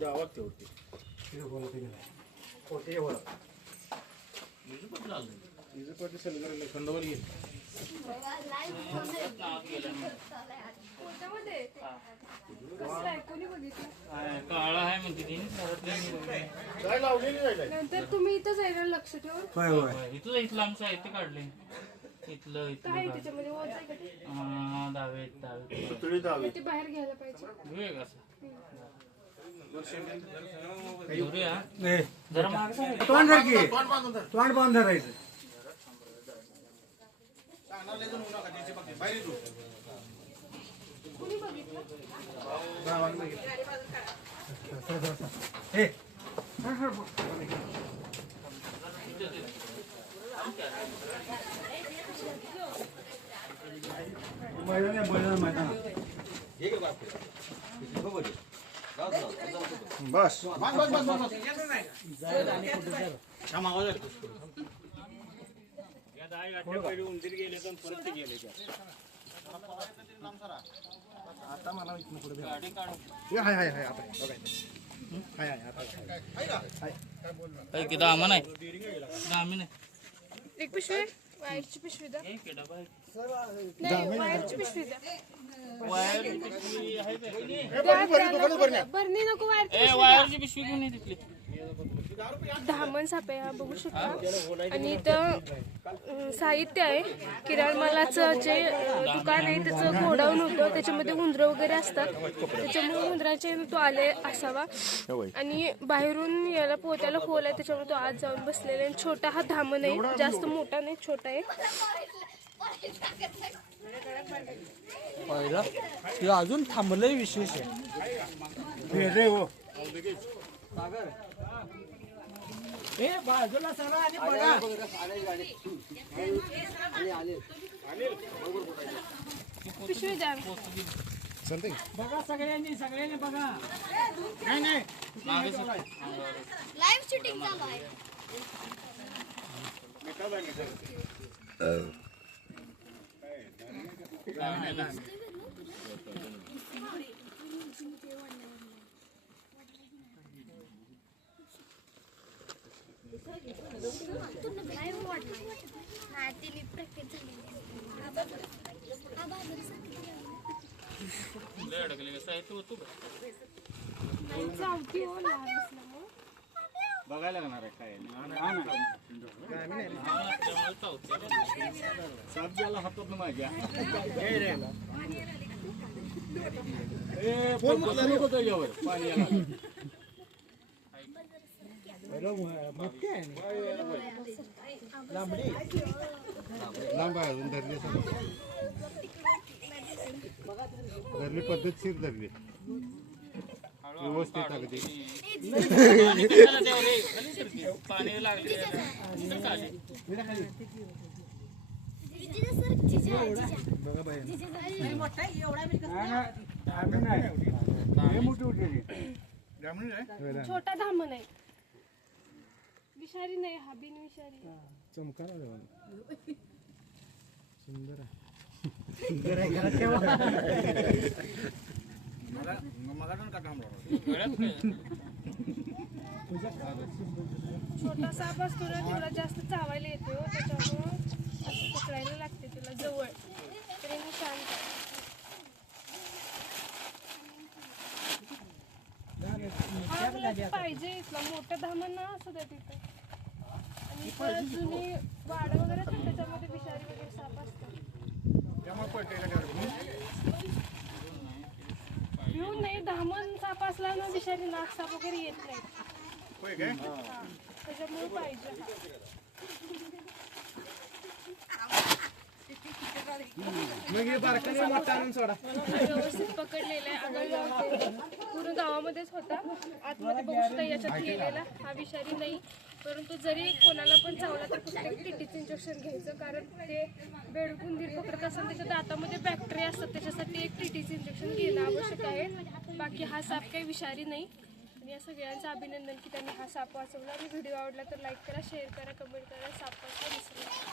गावात ठेवते खंडोबाला गेले काळा आहे म्हणते ती नंतर तुम्ही इथं जायला लक्ष ठेवून इथलं इथलं आमचं साहित्य काढले इथलं काय त्याच्यामध्ये ओझ आहे का ते? दावे मग ते बाहेर घ्यायला पाहिजे विवेक असं घेऊया जरा मागे सर. तोंड बांध धरायचं कुणी बघितलं हे बस उंदीर गेले पण परत ते गेले आता मला इथनं पुढे हाय हाय हाय आता हाय हाय आता किती आम्हा नाही आम्ही नाही एक पिशवी वायरची पिशवी द्या एक डबा आहे. नाही वायरची पिशवी द्या वायरची पिशवी आहे का? बरणी नको वायरची वायरची पिशवी घेऊन ये तिथली धामण साप आहे हा बघू शकता आणि इथं साहित्य आहे किराणा मालाचं जे दुकान आहे त्याचं गोडाऊन होतं त्याच्यामध्ये उंदरं वगैरे असतात त्याच्यामुळे उंदराच्या तो आले असावा आणि बाहेरून याला पोत्याला खोल आहे त्याच्यामुळे तो आत जाऊन बसलेला आहे. छोटा हा धामण आहे जास्त मोठा नाही छोटा आहे. पहिला ते अजून थांबलंय विशेष आहे हो ए बाजूला सरा आणि बघा पिशवी द्या बघा सगळ्यांनी बघा नाही नाही लाईव्ह शूटिंग चालू आहे. साहित्य होतो चावती हो लहान असल्यामुळे बघायला लागणार आहे काय साप ज्याला हातात माझ्या पाणी लांब आहे अजून धरली धरली पद्धतशीर धरली व्यवस्थित अगदी पाणी लागले बघा बाई मोठी उठलेली छोटा धामण आहे विषारी नाही हा बिन विषारी चमका सुंदर आहे छोटा साप असतो ना तुला जास्त चावायला येतो त्याच्यामुळं असं पकडायला लागते तुला जवळ तरी मी शांत पाहिजे इथला मोठं धामण ना असं द्या तिथं आणि परत जुनी वाडं वगैरे असतात त्याच्यामध्ये विषारी वगैरे साप असतात भिऊन नाही धामण साप असला ना विषारी नाग साप वगैरे येत नाही त्याच्यामुळे पाहिजे व्यवस्थित पकडलेला आहे आगळगाव पूर्ण गावामध्येच होता आतमध्ये बघू शकता याच्यात गेलेला हा विषारी नाही परंतु जरी कोणाला पण चावला तर फक्त टीटीचं इंजेक्शन घ्यायचं कारण ते बेडूक उंदीर पकडत असेल त्याच्या दातामध्ये बॅक्टेरिया असतात त्याच्यासाठी एक टीटीचं इंजेक्शन घेणं आवश्यक आहे बाकी हा साप काही विषारी नाही आणि या सगळ्यांचं अभिनंदन की त्यांनी हा साप वाचवला आणि व्हिडिओ आवडला तर लाईक करा शेअर करा कमेंट करा साप वाचवा विसरू नका.